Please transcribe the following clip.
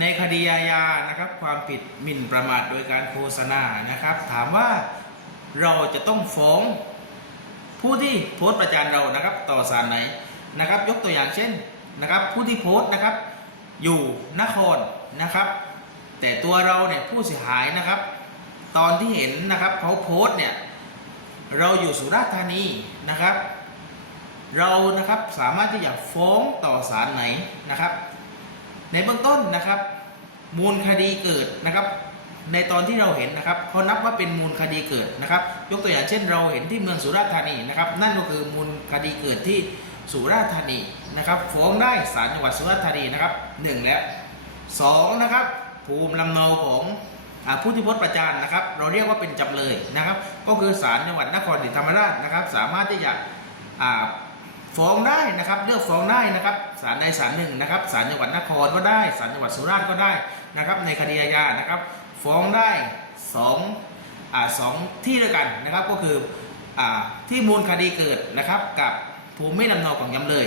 ในคดีอาญานะครับความผิดหมิ่นประมาทโดยการโฆษณานะครับ ถามว่าเราจะต้องฟ้องผู้ที่โพสต์ประจานเรานะครับ ต่อศาลไหนนะครับ ยกตัวอย่างเช่นนะครับ ผู้ที่โพสต์นะครับ อยู่นครนะครับ แต่ตัวเราเนี่ยผู้เสียหายนะครับ ตอนที่เห็นนะครับเขาโพสต์เนี่ยเราอยู่สุราษฎร์ธานีนะครับ เรานะครับสามารถที่จะฟ้องต่อศาลไหนนะครับ ในเบื้องต้นนะครับ มูลคดีเกิดนะครับ ในตอนที่เราเห็นนะครับเขานับว่าเป็นมูลคดีเกิดนะครับ ยกตัวอย่างเช่น เราเห็นที่เมืองสุราษฎร์ธานีนะครับ นั่นก็คือมูลคดีเกิดที่สุราษฎร์ธานีนะครับฟ้องได้ศาลจังหวัดสุราษฎร์ธานีนะครับหนึ่งแล้วสองนะครับ ภูมิลำเนาของอผู้ที่พสต์ประจานนะครับ เราเรียกว่าเป็นจำเลยนะครับ ก็คือศาลจังหวัดนครศรีธรรมราชนะครับ สามารถที่จะ ฟ้องได้นะครับเลือกฟ้องได้นะครับศาลใดศาลหนึ่งนะครับศาลจังหวัดนครก็ได้ศาลจังหวัดสุราษฎร์ก็ได้นะครับในคดีอาญานะครับ ฟ้องได้สองอ่าสที่ด้วยกันนะครับก็คืออ่าที่มูลคดีเกิดนะครับกับภูมิลำเนาของจำเลย